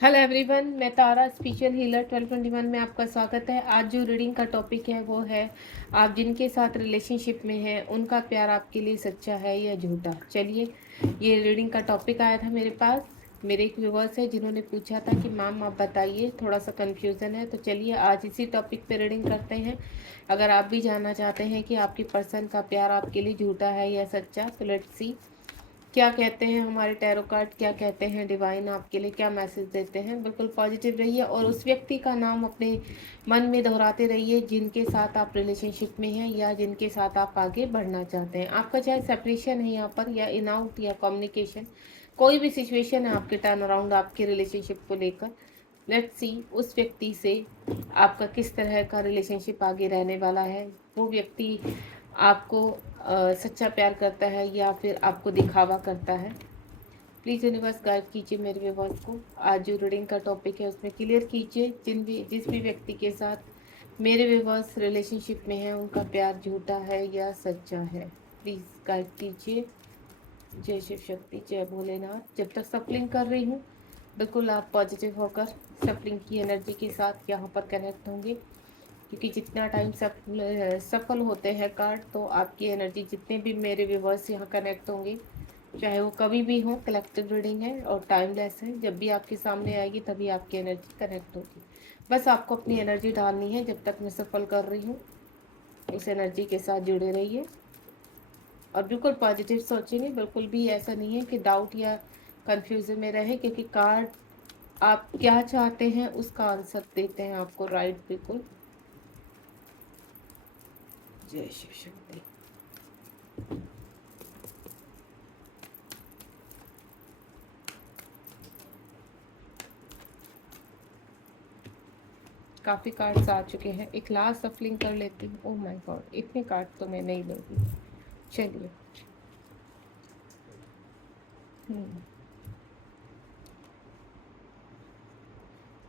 Hello everyone, मैं तारा spiritual healer 1221 में आपका स्वागत है। आज जो रीडिंग का टॉपिक है वो है आप जिनके साथ रिलेशनशिप में हैं उनका प्यार आपके लिए सच्चा है या झूठा। चलिए, ये रीडिंग का टॉपिक आया था मेरे पास। मेरे एक व्यूवर्स है जिन्होंने पूछा था कि मैम आप बताइए, थोड़ा सा कन्फ्यूज़न है। तो चलिए आज इसी टॉपिक पे रीडिंग करते हैं। अगर आप भी जानना चाहते हैं कि आपकी पर्सन का प्यार आपके लिए झूठा है या सच्चा, तो लेट्स सी क्या कहते हैं हमारे टैरो कार्ड, क्या कहते हैं डिवाइन, आपके लिए क्या मैसेज देते हैं। बिल्कुल पॉजिटिव रहिए और उस व्यक्ति का नाम अपने मन में दोहराते रहिए जिनके साथ आप रिलेशनशिप में हैं या जिनके साथ आप आगे बढ़ना चाहते हैं। आपका चाहे सेपरेशन है यहाँ पर या इन आउट या कम्युनिकेशन, कोई भी सिचुएशन है आपके टर्न अराउंड आपके रिलेशनशिप को लेकर, लेट्स सी उस व्यक्ति से आपका किस तरह का रिलेशनशिप आगे रहने वाला है। वो व्यक्ति आपको सच्चा प्यार करता है या फिर आपको दिखावा करता है। प्लीज़ यूनिवर्स गाइड कीजिए मेरे व्यूवर्स को। आज जो रीडिंग का टॉपिक है उसमें क्लियर कीजिए जिस भी व्यक्ति के साथ मेरे व्यूवर्स रिलेशनशिप में हैं उनका प्यार झूठा है या सच्चा है। प्लीज़ गाइड कीजिए। जय शिव शक्ति, जय भोलेनाथ। जब तक सफलिंग कर रही हूँ बिल्कुल आप पॉजिटिव होकर सफलिंग की एनर्जी के साथ यहाँ पर कनेक्ट होंगे, क्योंकि जितना टाइम सफल होते हैं कार्ड, तो आपकी एनर्जी जितने भी मेरे व्यूवर्स यहाँ कनेक्ट होंगे, चाहे वो कभी भी हो, कलेक्टिव रीडिंग है और टाइमलेस है। जब भी आपके सामने आएगी तभी आपकी एनर्जी कनेक्ट होगी। बस आपको अपनी एनर्जी डालनी है। जब तक मैं सफल कर रही हूँ इस एनर्जी के साथ जुड़े रहिए और बिल्कुल पॉजिटिव सोचेंगे। बिल्कुल भी ऐसा नहीं है कि डाउट या कंफ्यूजन में रहे, क्योंकि कार्ड आप क्या चाहते हैं उसका आंसर देते हैं आपको, राइट। बिल्कुल। जय शिव शक्ति। काफ़ी कार्ड्स आ चुके हैं। एक लास्ट सफलिंग कर लेती हूँ। ओह माय गॉड, इतने कार्ड तो मैं नहीं लूँगी। चलिए।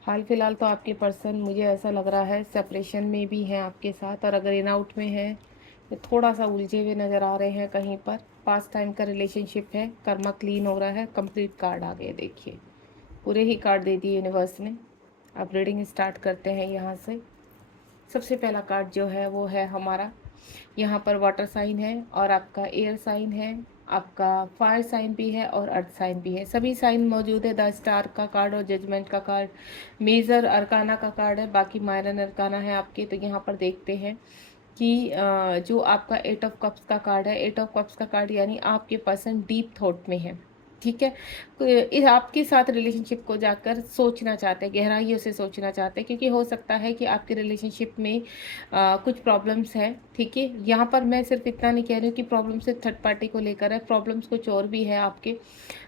हाल फिलहाल तो आपके पर्सन, मुझे ऐसा लग रहा है, सेपरेशन में भी हैं आपके साथ, और अगर इन आउट में है तो थोड़ा सा उलझे हुए नज़र आ रहे हैं कहीं पर। पास टाइम का रिलेशनशिप है, कर्मा क्लीन हो रहा है। कंप्लीट कार्ड आ गए, देखिए पूरे ही कार्ड दे दिए यूनिवर्स ने। अब रीडिंग स्टार्ट करते हैं यहाँ से। सबसे पहला कार्ड जो है वो है हमारा, यहाँ पर वाटर साइन है और आपका एयर साइन है, आपका फायर साइन भी है और अर्थ साइन भी है। सभी साइन मौजूद है। द स्टार का कार्ड और जजमेंट का कार्ड मेजर अरकाना का कार्ड है, बाकी माइनर अरकाना है आपके। तो यहाँ पर देखते हैं कि जो आपका एट ऑफ कप्स का कार्ड है, एट ऑफ कप्स का कार्ड यानी आपके पर्सन डीप थॉट में है। ठीक है, आपके साथ रिलेशनशिप को जाकर सोचना चाहते हैं, गहराइयों से सोचना चाहते हैं, क्योंकि हो सकता है कि आपके रिलेशनशिप में कुछ प्रॉब्लम्स हैं। ठीक है, यहाँ पर मैं सिर्फ इतना नहीं कह रही हूँ कि प्रॉब्लम सिर्फ थर्ड पार्टी को लेकर है, प्रॉब्लम्स कुछ और भी है आपके।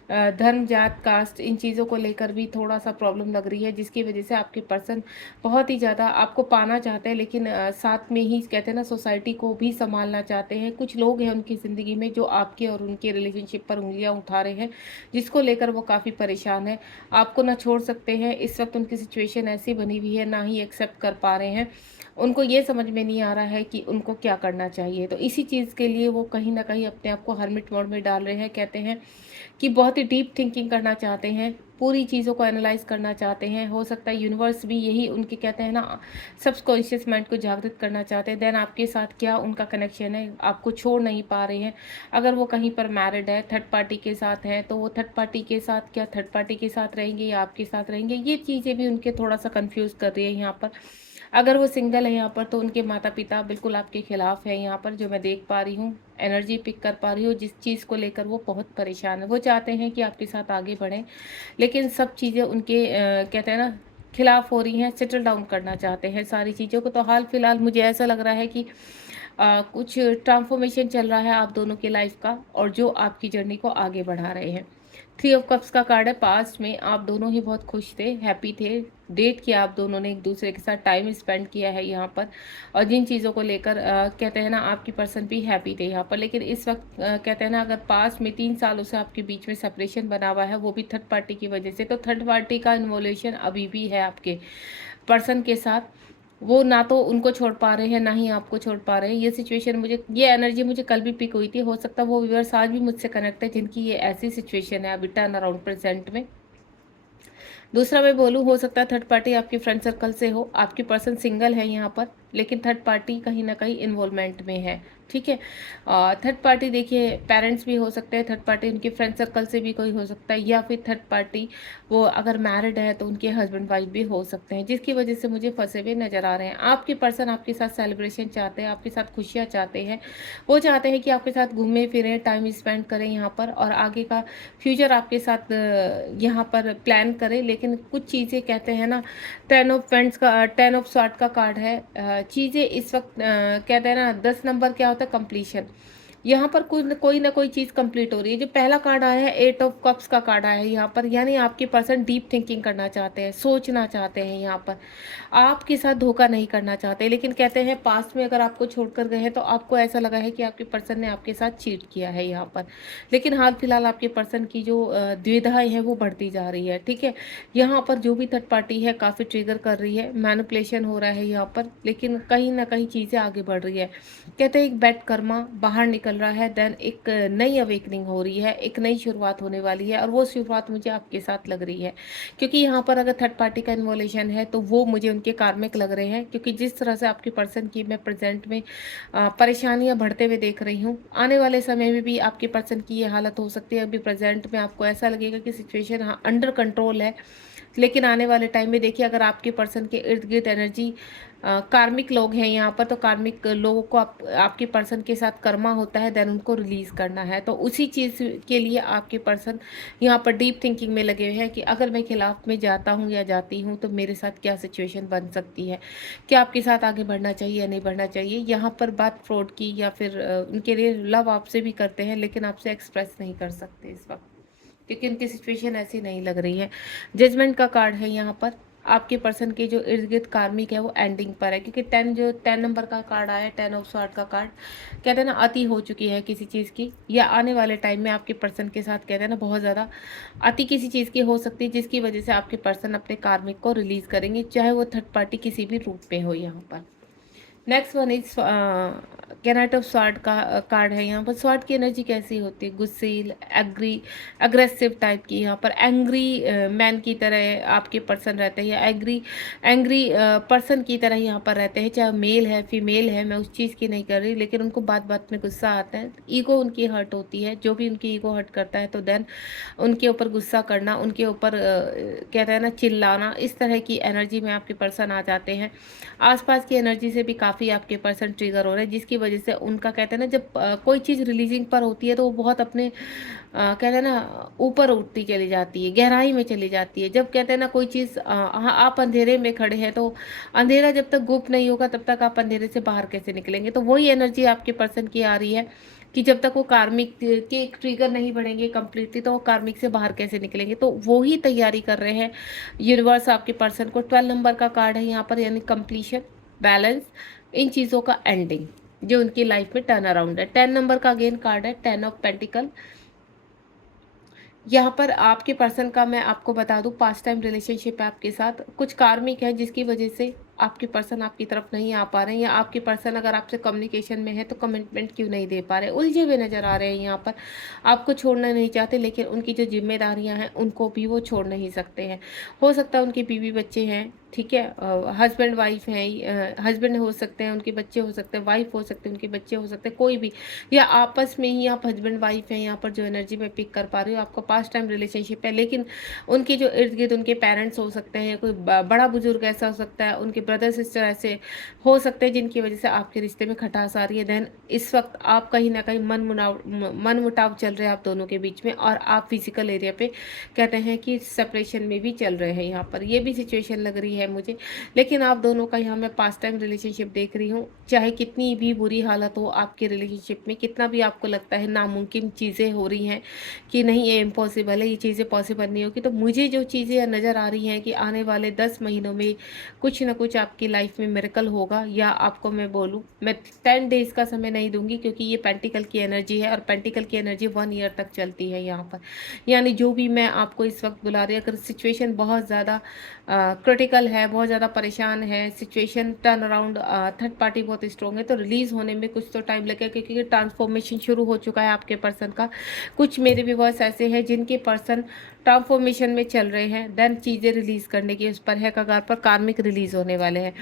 धर्म, जात, कास्ट, इन चीज़ों को लेकर भी थोड़ा सा प्रॉब्लम लग रही है, जिसकी वजह से आपके पर्सन बहुत ही ज़्यादा आपको पाना चाहते हैं, लेकिन साथ में ही कहते हैं ना, सोसाइटी को भी संभालना चाहते हैं। कुछ लोग हैं उनकी ज़िंदगी में जो आपके और उनके रिलेशनशिप पर उंगलियां उठा रहे हैं, जिसको लेकर वो काफ़ी परेशान है। आपको ना छोड़ सकते हैं। इस वक्त उनकी सिचुएशन ऐसी बनी हुई है, ना ही एक्सेप्ट कर पा रहे हैं। उनको ये समझ में नहीं आ रहा है कि उनको क्या करना चाहिए। तो इसी चीज़ के लिए वो कहीं ना कहीं अपने आप को हर्मिट मोड में डाल रहे हैं। कहते हैं कि बहुत ही डीप थिंकिंग करना चाहते हैं, पूरी चीज़ों को एनालाइज करना चाहते हैं। हो सकता है यूनिवर्स भी यही उनके, कहते हैं ना, सबकॉन्शियस माइंड को जागृत करना चाहते हैं। देन आपके साथ क्या उनका कनेक्शन है, आपको छोड़ नहीं पा रहे हैं। अगर वो कहीं पर मैरिड है, थर्ड पार्टी के साथ है, तो वो थर्ड पार्टी के साथ, क्या थर्ड पार्टी के साथ रहेंगे या आपके साथ रहेंगे, ये चीज़ें भी उनके थोड़ा सा कंफ्यूज कर रही है यहाँ पर। अगर वो सिंगल है यहाँ पर, तो उनके माता पिता बिल्कुल आपके खिलाफ है यहाँ पर, जो मैं देख पा रही हूँ, एनर्जी पिक कर पा रही हूँ। जिस चीज़ को लेकर वो बहुत परेशान है, वो चाहते हैं कि आपके साथ आगे बढ़ें, लेकिन सब चीज़ें उनके कहते हैं ना, खिलाफ हो रही हैं। सेटल डाउन करना चाहते हैं सारी चीज़ों को। तो हाल फिलहाल मुझे ऐसा लग रहा है कि कुछ ट्रांसफॉर्मेशन चल रहा है आप दोनों के लाइफ का, और जो आपकी जर्नी को आगे बढ़ा रहे हैं। थ्री ऑफ कप्स का कार्ड है। पास्ट में आप दोनों ही बहुत खुश थे, हैप्पी थे, डेट किया आप दोनों ने, एक दूसरे के साथ टाइम स्पेंड किया है यहाँ पर। और जिन चीज़ों को लेकर कहते हैं ना, आपकी पर्सन भी हैप्पी थे यहाँ पर। लेकिन इस वक्त कहते हैं ना, अगर पास्ट में 3 सालों से आपके बीच में सेपरेशन बना हुआ है, वो भी थर्ड पार्टी की वजह से, तो थर्ड पार्टी का इन्वॉल्यूशन अभी भी है आपके पर्सन के साथ। वो ना तो उनको छोड़ पा रहे हैं, ना ही आपको छोड़ पा रहे हैं। ये सिचुएशन मुझे, ये एनर्जी मुझे कल भी पिक हुई थी। हो सकता है वो व्यूअर्स आज भी मुझसे कनेक्ट है जिनकी ये ऐसी सिचुएशन है अभी टर्न अराउंड प्रेजेंट में। दूसरा मैं बोलूँ, हो सकता है थर्ड पार्टी आपके फ्रेंड सर्कल से हो, आपकी पर्सन सिंगल है यहाँ पर, लेकिन थर्ड पार्टी कहीं ना कहीं इन्वॉल्वमेंट में है, ठीक है। थर्ड पार्टी देखिए पेरेंट्स भी हो सकते हैं, थर्ड पार्टी उनके फ्रेंड सर्कल से भी कोई हो सकता है, या फिर थर्ड पार्टी वो अगर मैरिड है तो उनके हस्बैंड वाइफ भी हो सकते हैं, जिसकी वजह से मुझे फंसे हुए नजर आ रहे हैं। आपके पर्सन आपके साथ सेलिब्रेशन चाहते हैं, आपके साथ खुशियाँ चाहते हैं, वो चाहते हैं कि आपके साथ घूमें फिरें, टाइम स्पेंड करें यहाँ पर, और आगे का फ्यूचर आपके साथ यहाँ पर प्लान करें। लेकिन कुछ चीज़ें कहते हैं ना, 10 ऑफ स्वार्ड का कार्ड है, चीज़ें इस वक्त कहते हैं ना 10 नंबर क्या होता है, कंप्लीशन। यहाँ पर कोई ना कोई चीज़ कंप्लीट हो रही है। जो पहला कार्ड आया है 8 ऑफ कप्स का कार्ड आया है यहाँ पर, यानी आपके पर्सन डीप थिंकिंग करना चाहते हैं, सोचना चाहते हैं यहाँ पर, आपके साथ धोखा नहीं करना चाहते। लेकिन कहते हैं पास्ट में अगर आपको छोड़कर गए हैं तो आपको ऐसा लगा है कि आपके पर्सन ने आपके साथ चीट किया है यहाँ पर। लेकिन हाल फिलहाल आपके पर्सन की जो द्विधाएं हैं वो बढ़ती जा रही है, ठीक है। यहाँ पर जो भी थर्ड पार्टी है काफ़ी ट्रिगर कर रही है, मैनिपुलेशन हो रहा है यहाँ पर, लेकिन कहीं ना कहीं चीज़ें आगे बढ़ रही है। कहते हैं एक बैड कर्मा बाहर निकल रहा है, देन एक नई अवेकनिंग हो रही है, एक नई शुरुआत होने वाली है, और वो शुरुआत मुझे आपके साथ लग रही है। क्योंकि यहाँ पर अगर थर्ड पार्टी का इन्वॉल्यूशन है तो वो मुझे उनके कार्मिक लग रहे हैं, क्योंकि जिस तरह से आपके पर्सन की मैं प्रेजेंट में परेशानियां बढ़ते हुए देख रही हूँ, आने वाले समय में भी आपके पर्सन की ये हालत हो सकती है। अभी प्रेजेंट में आपको ऐसा लगेगा कि सिचुएशन हाँ अंडर कंट्रोल है, लेकिन आने वाले टाइम में देखिए अगर आपके पर्सन के इर्द गिर्द एनर्जी कार्मिक लोग हैं यहाँ पर, तो कार्मिक लोगों को आपके पर्सन के साथ कर्मा होता है, देन उनको रिलीज करना है। तो उसी चीज़ के लिए आपके पर्सन यहाँ पर डीप थिंकिंग में लगे हुए हैं कि अगर मैं खिलाफ में जाता हूँ या जाती हूँ तो मेरे साथ क्या सिचुएशन बन सकती है, क्या आपके साथ आगे बढ़ना चाहिए या नहीं बढ़ना चाहिए। यहाँ पर बात फ्रॉड की, या फिर उनके लिए लव आपसे भी करते हैं लेकिन आपसे एक्सप्रेस नहीं कर सकते इस वक्त, क्योंकि उनकी सिचुएशन ऐसी नहीं लग रही है। जजमेंट का कार्ड है यहाँ पर, आपके पर्सन के जो इर्द गिर्द कार्मिक है वो एंडिंग पर है, क्योंकि 10 नंबर का कार्ड आया है, 10 ऑफ स्वार्ड का कार्ड। कहते हैं ना अति हो चुकी है किसी चीज़ की, या आने वाले टाइम में आपके पर्सन के साथ कहते हैं ना बहुत ज़्यादा अति किसी चीज़ की हो सकती है, जिसकी वजह से आपके पर्सन अपने कार्मिक को रिलीज करेंगे, चाहे वो थर्ड पार्टी किसी भी रूप में हो यहाँ पर। Next one is cannot of sword का कार्ड है यहाँ पर। स्वार्ड की एनर्जी कैसी होती है, गुस्सेल, एग्री, अग्रेसिव टाइप की। यहाँ पर एंग्री मैन की तरह आपके पर्सन रहते हैं, या एंग्री पर्सन की तरह यहाँ पर रहते हैं, चाहे मेल है फीमेल है, मैं उस चीज़ की नहीं कर रही, लेकिन उनको बात बात में गुस्सा आता है, ईगो उनकी हर्ट होती है। जो भी उनकी ईगो हर्ट करता है तो देन उनके ऊपर गुस्सा करना, उनके ऊपर कहते हैं ना चिल्लाना, इस तरह की एनर्जी में आपके पर्सन आ जाते हैं। आसपास की एनर्जी से भी काफ़ी आपके पर्सन ट्रिगर हो रहे हैं, जिसकी वजह से उनका कहते हैं ना जब कोई चीज़ रिलीजिंग पर होती है तो वो बहुत अपने कहते हैं ना ऊपर उठती चली जाती है, गहराई में चली जाती है। जब कहते हैं ना कोई चीज़ हाँ आप अंधेरे में खड़े हैं तो अंधेरा जब तक गुप्त नहीं होगा तब तक आप अंधेरे से बाहर कैसे निकलेंगे। तो वही एनर्जी आपके पर्सन की आ रही है कि जब तक वो कार्मिक के ट्रिगर नहीं बढ़ेंगे कंप्लीटली तो वो कार्मिक से बाहर कैसे निकलेंगे। तो वो ही तैयारी कर रहे हैं यूनिवर्स आपके पर्सन को। 12 नंबर का कार्ड है यहाँ पर, यानी कंप्लीशन, बैलेंस, इन चीज़ों का एंडिंग जो उनकी लाइफ में टर्न अराउंड है। 10 नंबर का अगेन कार्ड है, 10 ऑफ पेंटिकल। यहाँ पर आपके पर्सन का मैं आपको बता दूं पास्ट टाइम रिलेशनशिप है आपके साथ, कुछ कार्मिक है जिसकी वजह से आपके पर्सन आपकी तरफ नहीं आ पा रहे हैं, या आपके पर्सन अगर आपसे कम्युनिकेशन में है तो कमिटमेंट क्यों नहीं दे पा रहे, उलझे हुए नजर आ रहे हैं यहाँ पर। आपको छोड़ना नहीं चाहते, लेकिन उनकी जो जिम्मेदारियां हैं उनको भी वो छोड़ नहीं सकते हैं। हो सकता है उनके बीवी बच्चे हैं, ठीक है, हस्बैंड वाइफ हैं, हस्बैंड हो सकते हैं, उनके बच्चे हो सकते हैं, वाइफ हो सकते हैं, उनके बच्चे हो सकते हैं, कोई भी, या आपस में ही आप हस्बैंड वाइफ हैं। यहाँ पर जो एनर्जी मैं पिक कर पा रही हूँ, आपका पास्ट टाइम रिलेशनशिप है, लेकिन उनके जो इर्द गिर्द उनके पेरेंट्स हो सकते हैं, कोई बड़ा बुजुर्ग ऐसा हो सकता है, उनके ब्रदर सिस्टर ऐसे हो सकते हैं जिनकी वजह से आपके रिश्ते में खटास आ रही है। देन इस वक्त आप कहीं ना कहीं मन मुटाव चल रहे हैं आप दोनों के बीच में, और आप फिजिकल एरिया पे कहते हैं कि सेपरेशन में भी चल रहे हैं। यहाँ पर ये भी सिचुएशन लग रही है मुझे, लेकिन आप दोनों का यहाँ मैं पास्ट टाइम रिलेशनशिप देख रही हूँ। चाहे कितनी भी बुरी हालत हो आपके रिलेशनशिप में, कितना भी आपको लगता है नामुमकिन चीज़ें हो रही हैं कि नहीं ये इम्पॉसिबल है, ये चीज़ें पॉसिबल नहीं होगी, तो मुझे जो चीज़ें नज़र आ रही हैं कि आने वाले 10 महीनों में कुछ ना कुछ आपकी लाइफ में मिरेकल होगा। या आपको मैं बोलूँ, मैं 10 डेज का समय नहीं दूंगी, क्योंकि ये पेंटिकल की एनर्जी है, और पेंटिकल की एनर्जी 1 ईयर तक चलती है यहाँ पर। यानी जो भी मैं आपको इस वक्त बुला रही हूँ, अगर सिचुएशन बहुत ज़्यादा क्रिटिकल है, बहुत ज़्यादा परेशान है, situation turn around, third party बहुत स्ट्रॉन्ग है, तो रिलीज़ होने में कुछ तो टाइम लगेगा, क्योंकि ट्रांसफॉर्मेशन शुरू हो चुका है आपके पर्सन का। कुछ मेरे व्यूअर्स ऐसे हैं जिनके पर्सन ट्रांसफॉर्मेशन में चल रहे हैं, देन चीज़ें रिलीज़ करने की उस पर है कगार पर, कार्मिक रिलीज़ होने वाले हैं।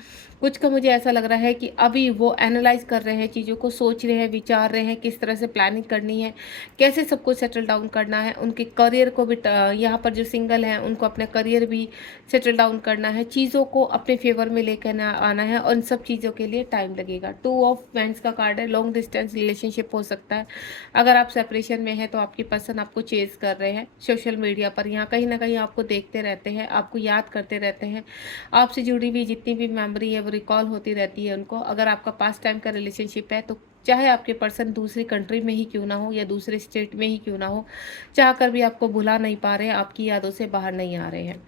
कुछ का मुझे ऐसा लग रहा है कि अभी वो एनालाइज कर रहे हैं, चीज़ों को सोच रहे हैं, विचार रहे हैं, किस तरह से प्लानिंग करनी है, कैसे सब कुछ सेटल डाउन करना है, उनके करियर को भी यहाँ पर जो सिंगल हैं उनको अपने करियर भी सेटल डाउन करना है, चीज़ों को अपने फेवर में लेकर आना है, और इन सब चीज़ों के लिए टाइम लगेगा। 2 ऑफ वैंड्स का कार्ड है, लॉन्ग डिस्टेंस रिलेशनशिप हो सकता है। अगर आप सेपरेशन में हैं तो आपकी पर्सन आपको चेज कर रहे हैं सोशल मीडिया पर, यहाँ कहीं ना कहीं आपको देखते रहते हैं, आपको याद करते रहते हैं, आपसे जुड़ी हुई जितनी भी मेमोरी है वो रिकॉल होती रहती है उनको। अगर आपका पास्ट टाइम का रिलेशनशिप है तो चाहे आपके पर्सन दूसरी कंट्री में ही क्यों ना हो या दूसरे स्टेट में ही क्यों ना हो, चाह कर भी आपको भुला नहीं पा रहे हैं, आपकी यादों से बाहर नहीं आ रहे हैं।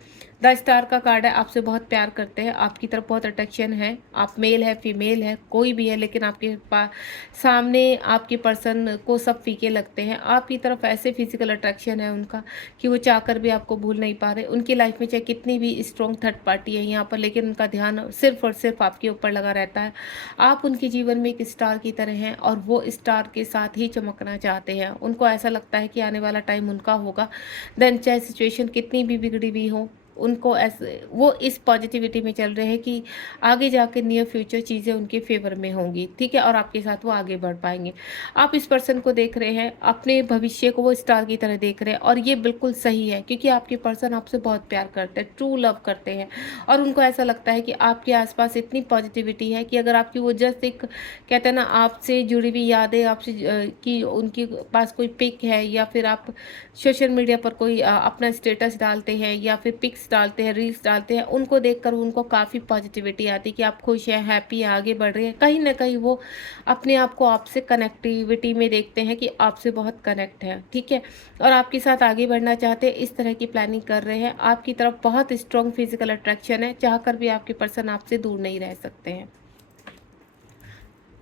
द स्टार का कार्ड है, आपसे बहुत प्यार करते हैं, आपकी तरफ बहुत अट्रैक्शन है, आप मेल है फीमेल है कोई भी है, लेकिन आपके पास सामने आपके पर्सन को सब फीके लगते हैं। आपकी तरफ ऐसे फिजिकल अट्रैक्शन है उनका कि वो चाहकर भी आपको भूल नहीं पा रहे। उनकी लाइफ में चाहे कितनी भी स्ट्रॉन्ग थर्ड पार्टी है यहाँ पर, लेकिन उनका ध्यान सिर्फ और सिर्फ आपके ऊपर लगा रहता है। आप उनके जीवन में एक स्टार की तरह हैं और वो स्टार के साथ ही चमकना चाहते हैं। उनको ऐसा लगता है कि आने वाला टाइम उनका होगा, देन चाहे सिचुएशन कितनी भी बिगड़ी हुई हो, उनको ऐसे वो इस पॉजिटिविटी में चल रहे हैं कि आगे जाके नियर फ्यूचर चीज़ें उनके फेवर में होंगी, ठीक है, और आपके साथ वो आगे बढ़ पाएंगे। आप इस पर्सन को देख रहे हैं, अपने भविष्य को वो स्टार की तरह देख रहे हैं, और ये बिल्कुल सही है क्योंकि आपके पर्सन आपसे बहुत प्यार करते हैं, ट्रू लव करते हैं, और उनको ऐसा लगता है कि आपके आसपास इतनी पॉजिटिविटी है कि अगर आपकी वो जस्ट एक कहते हैं ना आपसे जुड़ी हुई यादें, आपसे कि उनके पास कोई पिक है या फिर आप सोशल मीडिया पर कोई अपना स्टेटस डालते हैं या फिर पिक्स डालते हैं, रील्स डालते हैं, उनको देखकर उनको काफ़ी पॉजिटिविटी आती है कि आप खुश हैं, हैप्पी हैं, आगे बढ़ रहे हैं। कहीं ना कहीं वो अपने आप को आपसे कनेक्टिविटी में देखते हैं कि आपसे बहुत कनेक्ट है, ठीक है, और आपके साथ आगे बढ़ना चाहते हैं, इस तरह की प्लानिंग कर रहे हैं। आपकी तरफ बहुत स्ट्रॉन्ग फिजिकल अट्रैक्शन है, चाहकर भी आपके पर्सन आपसे दूर नहीं रह सकते हैं।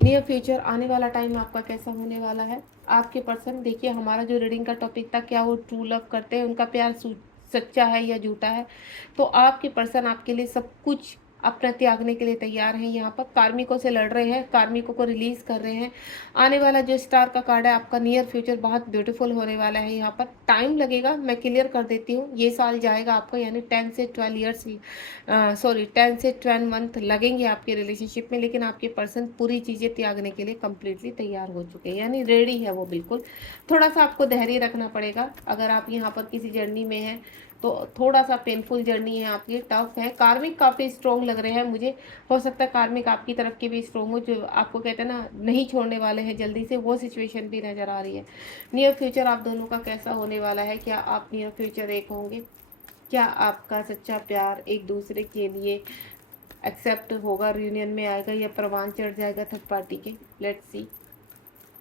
नियर फ्यूचर आने वाला टाइम आपका कैसा होने वाला है? आपके पर्सन देखिए, हमारा जो रीडिंग का टॉपिक था, क्या वो ट्रू लव करते हैं, उनका प्यार सच्चा है या झूठा है? तो आपके पर्सन आपके लिए सब कुछ अपना त्यागने के लिए तैयार हैं। यहाँ पर कार्मिकों से लड़ रहे हैं, कार्मिकों को रिलीज कर रहे हैं। आने वाला जो स्टार का कार्ड है, आपका नियर फ्यूचर बहुत ब्यूटीफुल होने वाला है। यहाँ पर टाइम लगेगा, मैं क्लियर कर देती हूँ, ये साल जाएगा आपका, यानी 10 से 12 ईयर्स, सॉरी 10 से 12 मंथ लगेंगे आपके रिलेशनशिप में, लेकिन आपके पर्सन पूरी चीज़ें त्यागने के लिए कम्प्लीटली तैयार हो चुके हैं, यानी रेडी है वो बिल्कुल। थोड़ा सा आपको धैर्य रखना पड़ेगा अगर आप यहाँ पर किसी जर्नी में हैं, तो थोड़ा सा पेनफुल जर्नी है आपकी, टफ है। कार्मिक काफ़ी स्ट्रॉन्ग लग रहे हैं मुझे, हो सकता है कार्मिक आपकी तरफ के भी स्ट्रॉन्ग हो, जो आपको कहते हैं ना नहीं छोड़ने वाले हैं जल्दी से, वो सिचुएशन भी नज़र आ रही है। नियर फ्यूचर आप दोनों का कैसा होने वाला है? क्या आप नियर फ्यूचर एक होंगे? क्या आपका सच्चा प्यार एक दूसरे के लिए एक्सेप्ट होगा, रियूनियन में आएगा, या परवान चढ़ जाएगा थर्ड पार्टी के? लेट्स सी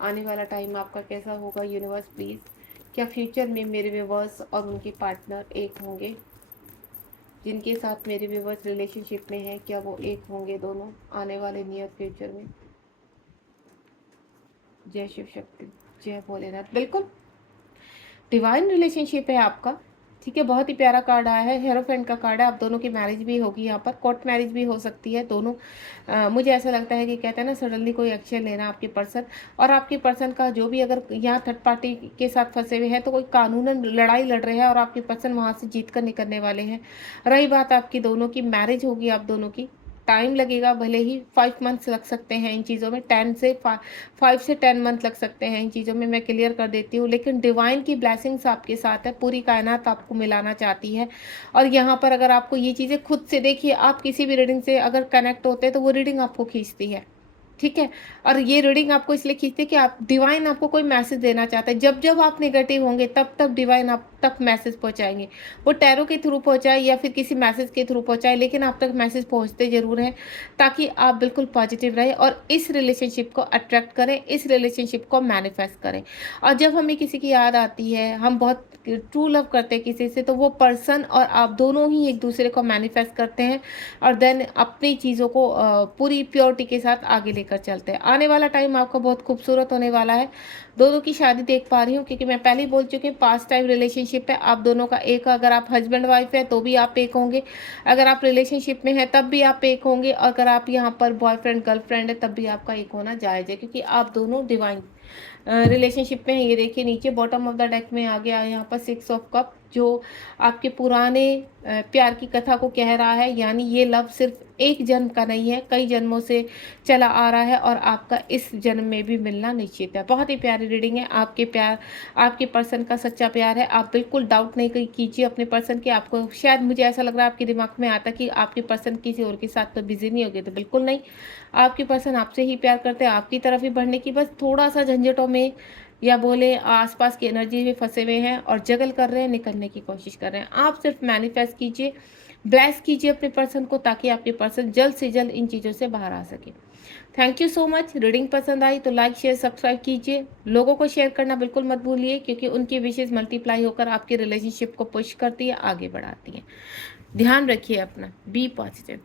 आने वाला टाइम आपका कैसा होगा। यूनिवर्स प्लीज़, क्या फ्यूचर में मेरे व्यूवर्स और उनके पार्टनर एक होंगे? जिनके साथ मेरे व्यूवर्स रिलेशनशिप में हैं, क्या वो एक होंगे दोनों आने वाले नियर फ्यूचर में? जय शिव शक्ति, जय भोलेनाथ। बिल्कुल डिवाइन रिलेशनशिप है आपका, ठीक है, बहुत ही प्यारा कार्ड आया है, हेरोफेंट का कार्ड है। आप दोनों की मैरिज भी होगी, यहाँ पर कोर्ट मैरिज भी हो सकती है दोनों। मुझे ऐसा लगता है कि कहते हैं ना सडनली कोई एक्शन लेना आपके पर्सन, और आपके पर्सन का जो भी अगर यहाँ थर्ड पार्टी के साथ फंसे हुए हैं तो कोई कानूनन लड़ाई लड़ रहे हैं और आपके पर्सन वहाँ से जीत कर निकलने वाले हैं। रही बात आपकी दोनों की, मैरिज होगी आप दोनों की, टाइम लगेगा, भले ही 5 मंथ्स लग सकते हैं इन चीज़ों में, 5 से 10 मंथ लग सकते हैं इन चीज़ों में, मैं क्लियर कर देती हूँ। लेकिन डिवाइन की ब्लेसिंग्स आपके साथ है, पूरी कायनात आपको मिलाना चाहती है। और यहाँ पर अगर आपको ये चीज़ें खुद से देखिए, आप किसी भी रीडिंग से अगर कनेक्ट होते हैं तो वो रीडिंग आपको खींचती है, ठीक है, और ये रीडिंग आपको इसलिए खींचती है कि आप डिवाइन आपको कोई मैसेज देना चाहते हैं। जब जब आप नेगेटिव होंगे तब तब डिवाइन आप तक मैसेज पहुंचाएंगे, वो टैरो के थ्रू पहुंचाए या फिर किसी मैसेज के थ्रू पहुंचाए, लेकिन आप तक मैसेज पहुंचते जरूर हैं, ताकि आप बिल्कुल पॉजिटिव रहें और इस रिलेशनशिप को अट्रैक्ट करें, इस रिलेशनशिप को मैनिफेस्ट करें। और जब हमें किसी की याद आती है, हम बहुत ट्रू लव करते हैं किसी से, तो वो पर्सन और आप दोनों ही एक दूसरे को मैनिफेस्ट करते हैं और देन अपनी चीज़ों को पूरी प्योरिटी के साथ आगे लेकर चलते हैं। आने वाला टाइम आपका बहुत खूबसूरत होने वाला है। दोनों की शादी देख पा रही हूँ, क्योंकि मैं पहले ही बोल चुकी हूँ पास्ट टाइम रिलेशनशिप है आप दोनों का एक। अगर आप हस्बैंड वाइफ है तो भी आप एक होंगे, अगर आप रिलेशनशिप में हैं तब भी आप एक होंगे, अगर आप यहाँ पर बॉयफ्रेंड गर्लफ्रेंड है तब भी आपका एक होना जायज़ है, क्योंकि आप दोनों डिवाइन रिलेशनशिप में है। ये देखिए नीचे बॉटम ऑफ द डेक में आ गया यहाँ पर 6 ऑफ कप, जो आपके पुराने प्यार की कथा को कह रहा है, यानी ये लव सिर्फ एक जन्म का नहीं है, कई जन्मों से चला आ रहा है और आपका इस जन्म में भी मिलना निश्चित है। बहुत ही प्यारी रीडिंग है। आपके पर्सन का सच्चा प्यार है। आप बिल्कुल डाउट नहीं कीजिए अपने पर्सन के। आपको शायद, मुझे ऐसा लग रहा है आपके दिमाग में आता कि आपके पर्सन किसी और के साथ तो बिजी नहीं हो गए, तो बिल्कुल नहीं। आपके पर्सन आपसे ही प्यार करते हैं, आपकी तरफ ही बढ़ने की, बस थोड़ा सा झंझटों में या बोले आसपास की एनर्जी में फंसे हुए हैं और जगल कर रहे हैं, निकलने की कोशिश कर रहे हैं। आप सिर्फ मैनिफेस्ट कीजिए, ब्लेस कीजिए अपने पर्सन को, ताकि आपके पर्सन जल्द से जल्द इन चीज़ों से बाहर आ सके। Thank you so much. Reading पसंद आई तो लाइक शेयर सब्सक्राइब कीजिए। लोगों को शेयर करना बिल्कुल मत भूलिए, क्योंकि उनकी विशेष मल्टीप्लाई होकर आपके रिलेशनशिप को पुश करती है, आगे बढ़ाती है। ध्यान रखिए अपना। Be positive.